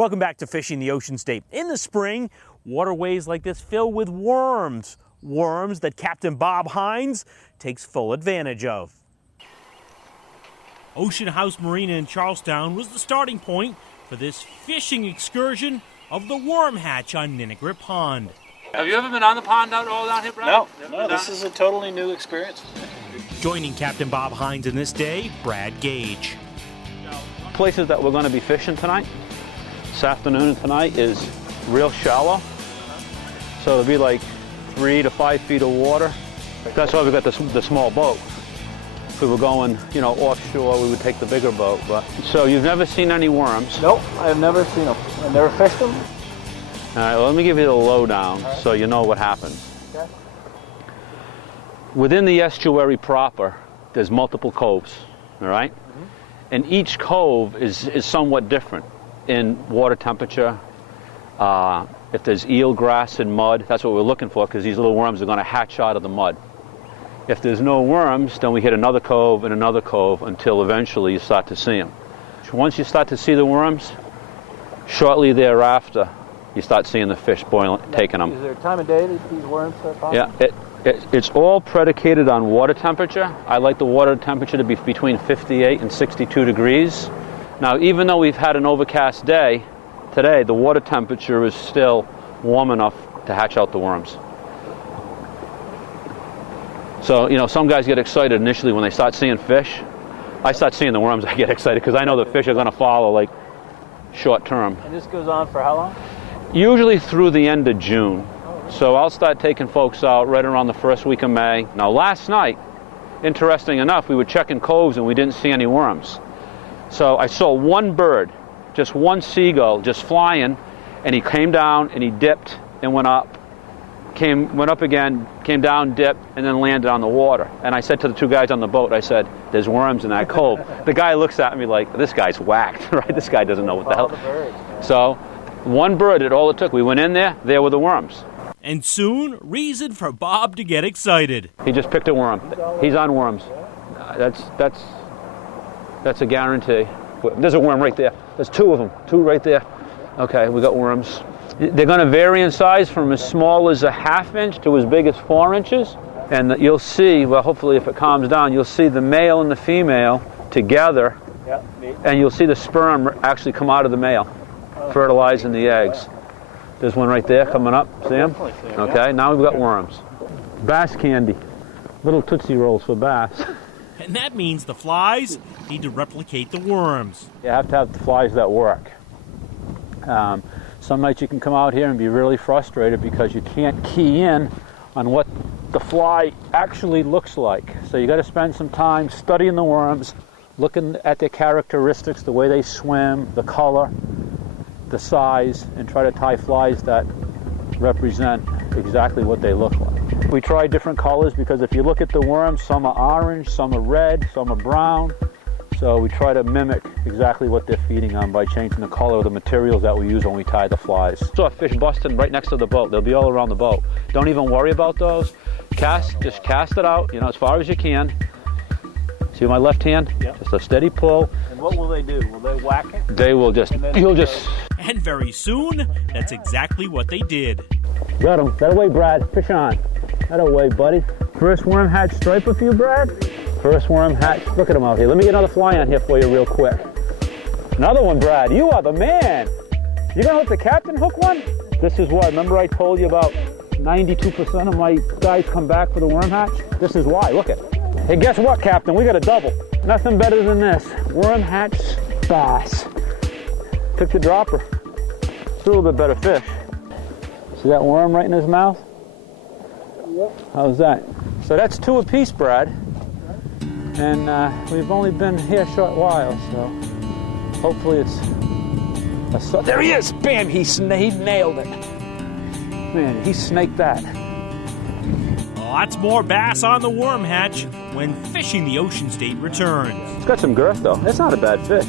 Welcome back to Fishing the Ocean State. In the spring, waterways like this fill with worms. Worms that Captain Bob Hines takes full advantage of. Ocean House Marina in Charlestown was the starting point for this fishing excursion of the worm hatch on Ninegrit Pond. Have you ever been on the pond all down here, Brad? No, this is a totally new experience. Joining Captain Bob Hines in this day, Brad Gage. Places that we're going to be fishing tonight, this afternoon and tonight, is real shallow. So it'll be like 3 to 5 feet of water. That's why we got the small boat. If we were going, offshore, we would take the bigger boat. But so you've never seen any worms? Nope, I've never seen them. I've never fished them. All right, well, let me give you the lowdown so you know what happens. Okay. Within the estuary proper, there's multiple coves, all right? Mm-hmm. And each cove is somewhat different in water temperature. If there's eel grass and mud, that's what we're looking for, because these little worms are going to hatch out of the mud. If there's no worms, then we hit another cove and another cove until eventually you start to see them. Once you start to see the worms, shortly thereafter, you start seeing the fish taking them. Is there a time of day that these worms are possible? Yeah, it's all predicated on water temperature. I like the water temperature to be between 58 and 62 degrees. Now, even though we've had an overcast day, today the water temperature is still warm enough to hatch out the worms. So, some guys get excited initially when they start seeing fish. I start seeing the worms, I get excited because I know the fish are going to follow, like, short term. And this goes on for how long? Usually through the end of June. So I'll start taking folks out right around the first week of May. Now, last night, interesting enough, we were checking coves and we didn't see any worms. So I saw one bird, just one seagull, just flying, and he came down and he dipped and went up, went up again, came down, dipped, and then landed on the water. And I said to the two guys on the boat, I said, there's worms in that cove. The guy looks at me like, this guy's whacked, right? This guy doesn't know what the hell. So one bird, all it took. We went in there were the worms. And soon, reason for Bob to get excited. He just picked a worm. He's on worms. That's a guarantee. There's a worm right there. There's two of them. Two right there. Okay, we got worms. They're going to vary in size from as small as a ½ inch to as big as 4 inches. And you'll see, well, hopefully if it calms down, you'll see the male and the female together. Yeah, neat. And you'll see the sperm actually come out of the male, fertilizing the eggs. There's one right there coming up. See him? Okay, now we've got worms. Bass candy. Little Tootsie Rolls for bass. And that means the flies need to replicate the worms. You have to have the flies that work. Some nights you can come out here and be really frustrated because you can't key in on what the fly actually looks like. So you got to spend some time studying the worms, looking at their characteristics, the way they swim, the color, the size, and try to tie flies that represent exactly what they look like. We try different colors because if you look at the worms, some are orange, some are red, some are brown. So we try to mimic exactly what they're feeding on by changing the color of the materials that we use when we tie the flies. Saw a fish busting right next to the boat. They'll be all around the boat. Don't even worry about those. Just cast it out, as far as you can. See my left hand? Yep. Just a steady pull. And what will they do? Will they whack it? They will just, And very soon, that's exactly what they did. Got him. That away, Brad. Fish on. That away, buddy. First worm hatch striper for you, Brad? First worm hatch. Look at him out here. Let me get another fly on here for you real quick. Another one, Brad. You are the man. You gonna let the captain hook one? This is what, remember I told you about 92% of my guys come back for the worm hatch? This is why. Look at it. Hey, guess what, Captain? We got a double. Nothing better than this. Worm hatch bass. Took the dropper. Still a little bit better fish. See that worm right in his mouth? Yep. How's that? So that's 2 apiece, Brad. And we've only been here a short while, so hopefully it's there he is! Bam! He nailed it. Man, he snaked that. Lots more bass on the worm hatch when Fishing the Ocean State returns. It's got some girth, though. It's not a bad fish.